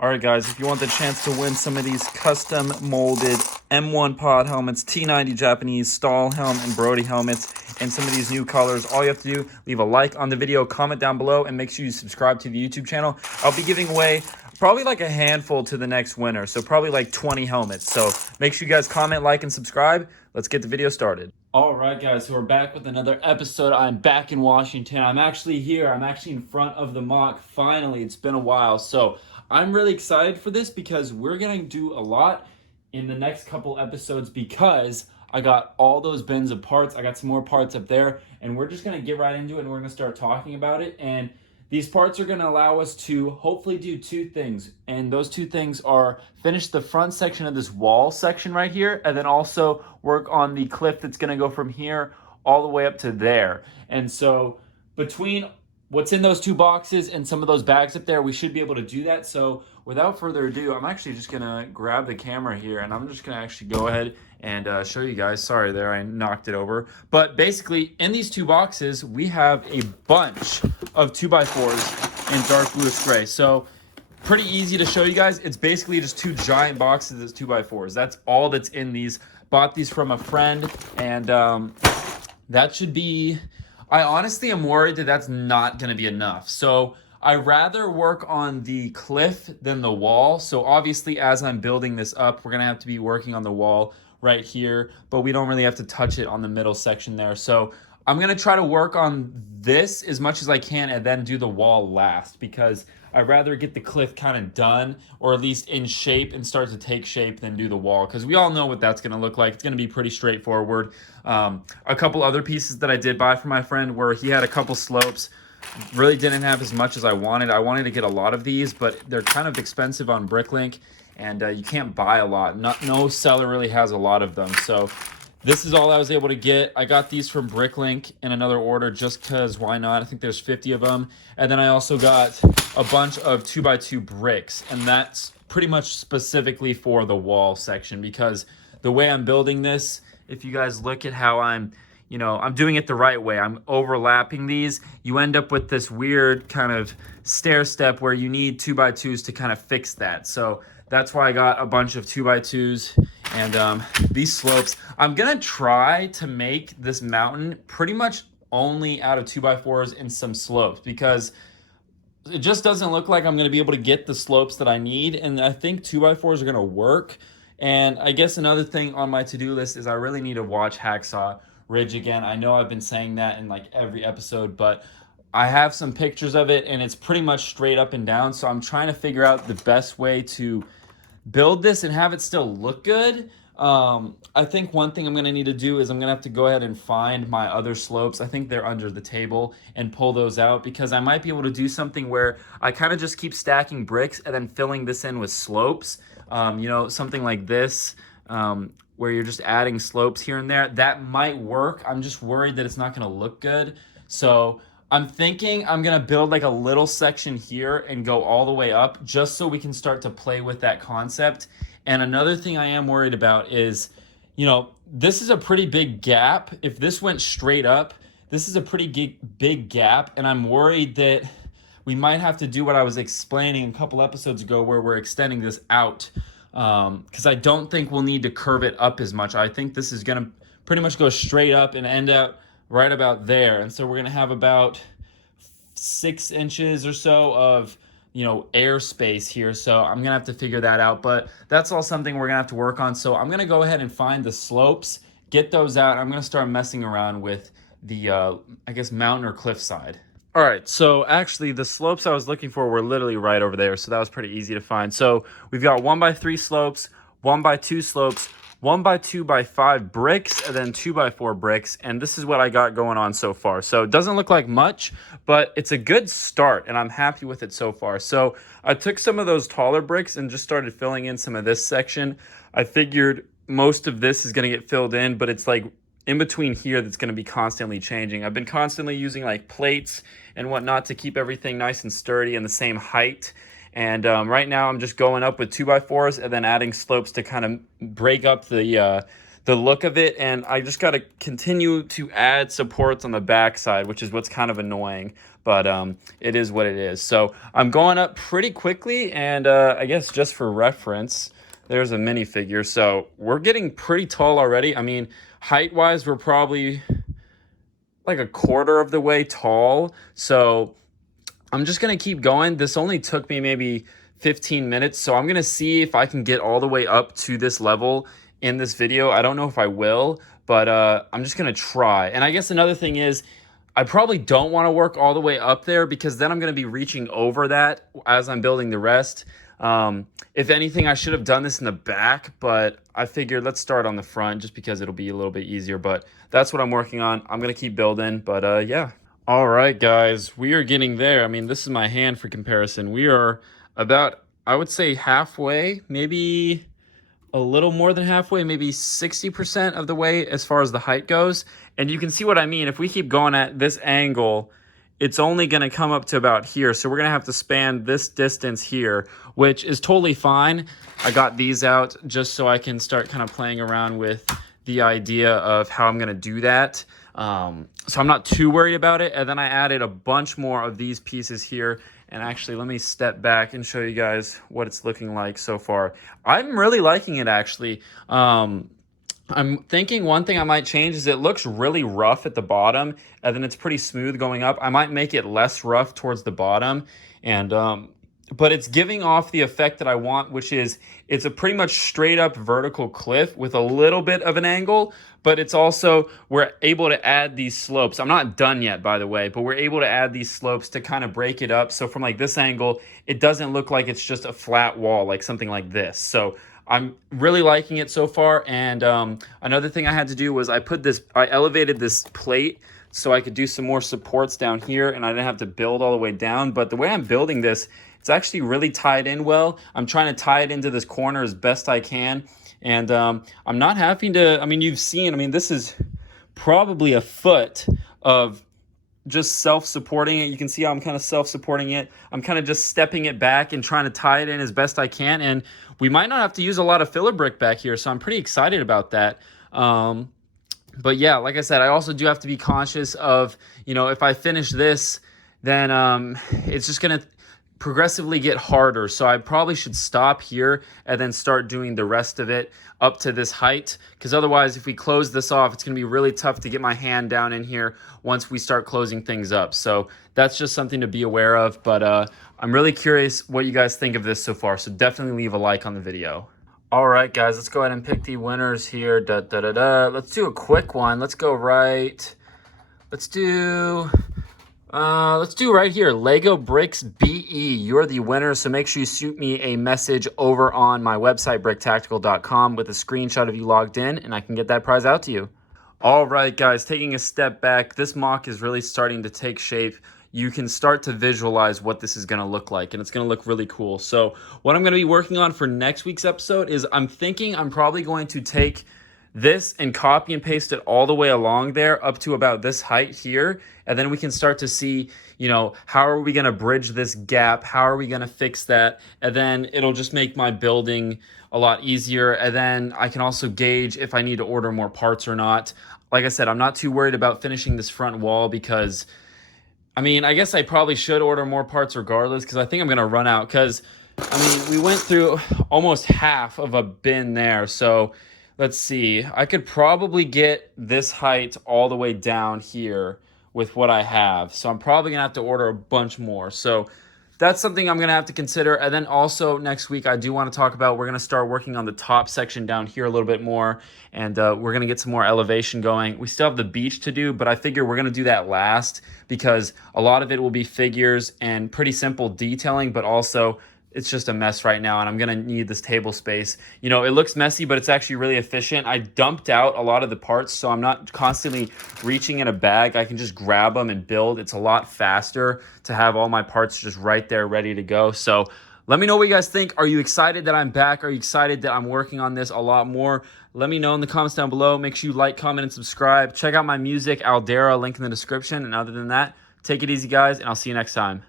All right, guys, if you want the chance to win some of these custom molded M1 pod helmets, T90 Japanese, Stahl helm, and Brody helmets, and some of these new colors, all you have to do, leave a like on the video, comment down below, and make sure you subscribe to the YouTube channel. I'll be giving away probably like a handful to the next winner, so probably like 20 helmets. So make sure you guys comment, like, and subscribe. Let's get the video started. All right, guys, so we're back with another episode. I'm back in Washington. I'm actually here. I'm actually in front of the mock. Finally, it's been a while. So I'm really excited for this because we're going to do a lot in the next couple episodes because I got all those bins of parts. I got some more parts up there, and we're just going to get right into it, and we're going to start talking about it. And these parts are going to allow us to hopefully do two things, and those two things are finish the front section of this wall section right here, and then also work on the cliff that's going to go from here all the way up to there. And so between what's in those two boxes and some of those bags up there, we should be able to do that. So without further ado, I'm actually just going to grab the camera here, and I'm just going to actually go ahead and show you guys. Sorry there, I knocked it over. But basically, in these two boxes, we have a bunch of 2x4s in dark bluish gray. So pretty easy to show you guys. It's basically just two giant boxes of 2x4s. That's all that's in these. Bought these from a friend, and that should be... I honestly am worried that that's not going to be enough. So I rather work on the cliff than the wall. So obviously, as I'm building this up, we're going to have to be working on the wall right here, but we don't really have to touch it on the middle section there. So I'm going to try to work on this as much as I can and then do the wall last, because I'd rather get the cliff kind of done, or at least in shape and start to take shape, than do the wall, because we all know what that's going to look like. It's going to be pretty straightforward. A couple other pieces that I did buy for my friend where he had a couple slopes. Really didn't have as much as I wanted. I wanted to get a lot of these, but they're kind of expensive on BrickLink, and you can't buy a lot. No seller really has a lot of them. So this is all I was able to get. I got these from BrickLink in another order just because why not? I think there's 50 of them. And then I also got a bunch of 2x2 bricks, and that's pretty much specifically for the wall section, because the way I'm building this, if you guys look at how I'm doing it the right way. I'm overlapping these. You end up with this weird kind of stair step where you need 2x2s to kind of fix that. So that's why I got a bunch of 2x2s and these slopes. I'm gonna try to make this mountain pretty much only out of 2x4s and some slopes, because it just doesn't look like I'm gonna be able to get the slopes that I need, and I think 2x4s are gonna work. And I guess another thing on my to-do list is I really need to watch Hacksaw Ridge again. I know I've been saying that in like every episode, but I have some pictures of it and it's pretty much straight up and down. So I'm trying to figure out the best way to build this and have it still look good. I think one thing I'm going to need to do is I'm going to have to go ahead and find my other slopes. I think they're under the table, and pull those out, because I might be able to do something where I kind of just keep stacking bricks and then filling this in with slopes. Something like this, where you're just adding slopes here and there. That might work. I'm just worried that it's not going to look good. So I'm thinking I'm going to build like a little section here and go all the way up, just so we can start to play with that concept. And another thing I am worried about is, this is a pretty big gap. If this went straight up, this is a pretty big gap. And I'm worried that we might have to do what I was explaining a couple episodes ago, where we're extending this out. Because I don't think we'll need to curve it up as much. I think this is going to pretty much go straight up and end up right about there. And so we're going to have about 6 inches or so of, airspace here. So I'm going to have to figure that out. But that's all something we're going to have to work on. So I'm going to go ahead and find the slopes, get those out. I'm going to start messing around with the, I guess, mountain or cliff side. All right, so actually the slopes I was looking for were literally right over there, so that was pretty easy to find. So we've got 1x3 slopes, 1x2 slopes, 1x2x5 bricks, and then 2x4 bricks, and this is what I got going on so far. So it doesn't look like much, but it's a good start, and I'm happy with it so far. So I took some of those taller bricks and just started filling in some of this section. I figured most of this is going to get filled in, but it's like in between here that's going to be constantly changing. I've been constantly using like plates and whatnot to keep everything nice and sturdy and the same height. And right now I'm just going up with 2x4s and then adding slopes to kind of break up the look of it. And I just got to continue to add supports on the back side, which is what's kind of annoying. but it is what it is. So I'm going up pretty quickly, and I guess just for reference, there's a minifigure. So we're getting pretty tall already. I mean, height-wise, we're probably like a quarter of the way tall. So I'm just going to keep going. This only took me maybe 15 minutes. So I'm going to see if I can get all the way up to this level in this video. I don't know if I will, but I'm just going to try. And I guess another thing is I probably don't want to work all the way up there because then I'm going to be reaching over that as I'm building the rest. If anything, I should have done this in the back, but I figured let's start on the front just because it'll be a little bit easier. But that's what I'm working on. I'm going to keep building, but yeah. All right, guys, we are getting there. I mean, this is my hand for comparison. We are about, I would say, halfway, maybe a little more than halfway, maybe 60% of the way as far as the height goes. And you can see what I mean. If we keep going at this angle, it's only going to come up to about here. So we're going to have to span this distance here, which is totally fine. I got these out just so I can start kind of playing around with the idea of how I'm going to do that. So I'm not too worried about it. And then I added a bunch more of these pieces here. And actually, let me step back and show you guys what it's looking like so far. I'm really liking it, actually. I'm thinking one thing I might change is it looks really rough at the bottom, and then it's pretty smooth going up. I might make it less rough towards the bottom, and but it's giving off the effect that I want, which is it's a pretty much straight up vertical cliff with a little bit of an angle, but it's also, we're able to add these slopes. I'm not done yet, by the way, but we're able to add these slopes to kind of break it up. So from like this angle, it doesn't look like it's just a flat wall, like something like this. So I'm really liking it so far. And another thing I had to do was I elevated this plate so I could do some more supports down here, and I didn't have to build all the way down. But the way I'm building this, it's actually really tied in well. I'm trying to tie it into this corner as best I can. And I'm not having to, I mean, you've seen, I mean, this is probably a foot of just self-supporting it. You can see how I'm kind of self-supporting it. I'm kind of just stepping it back and trying to tie it in as best I can. And we might not have to use a lot of filler brick back here, so I'm pretty excited about that. But yeah, like I said, I also do have to be conscious of, you know, if I finish this, then it's just going to progressively get harder. So I probably should stop here and then start doing the rest of it up to this height, because otherwise if we close this off, it's going to be really tough to get my hand down in here once we start closing things up. So that's just something to be aware of. But I'm really curious what you guys think of this so far, so definitely leave a like on the video. All right, guys, let's go ahead and pick the winners here. Let's do a quick one. Let's do right here, Lego Bricks BE. You're the winner, so make sure you shoot me a message over on my website, BrickTactical.com, with a screenshot of you logged in, and I can get that prize out to you. All right, guys, taking a step back, this mock is really starting to take shape. You can start to visualize what this is going to look like, and it's going to look really cool. So what I'm going to be working on for next week's episode is I'm thinking I'm probably going to take this and copy and paste it all the way along there up to about this height here, and then we can start to see, you know, how are we going to bridge this gap, how are we going to fix that, and then it'll just make my building a lot easier. And then I can also gauge if I need to order more parts or not. Like I said, I'm not too worried about finishing this front wall because, I mean, I guess I probably should order more parts regardless, because I think I'm going to run out, because I mean, we went through almost half of a bin there. So let's see, I could probably get this height all the way down here with what I have. So I'm probably gonna have to order a bunch more. So that's something I'm gonna have to consider. And then also next week, I do wanna talk about, we're gonna start working on the top section down here a little bit more. And we're gonna get some more elevation going. We still have the beach to do, but I figure we're gonna do that last, because a lot of it will be figures and pretty simple detailing, but also it's just a mess right now, and I'm gonna need this table space. You know, it looks messy, but it's actually really efficient. I dumped out a lot of the parts, so I'm not constantly reaching in a bag. I can just grab them and build. It's a lot faster to have all my parts just right there ready to go. So let me know what you guys think. Are you excited that I'm back? Are you excited that I'm working on this a lot more? Let me know in the comments down below. Make sure you like, comment, and subscribe. Check out my music, Aldera, link in the description. And other than that, take it easy, guys, and I'll see you next time.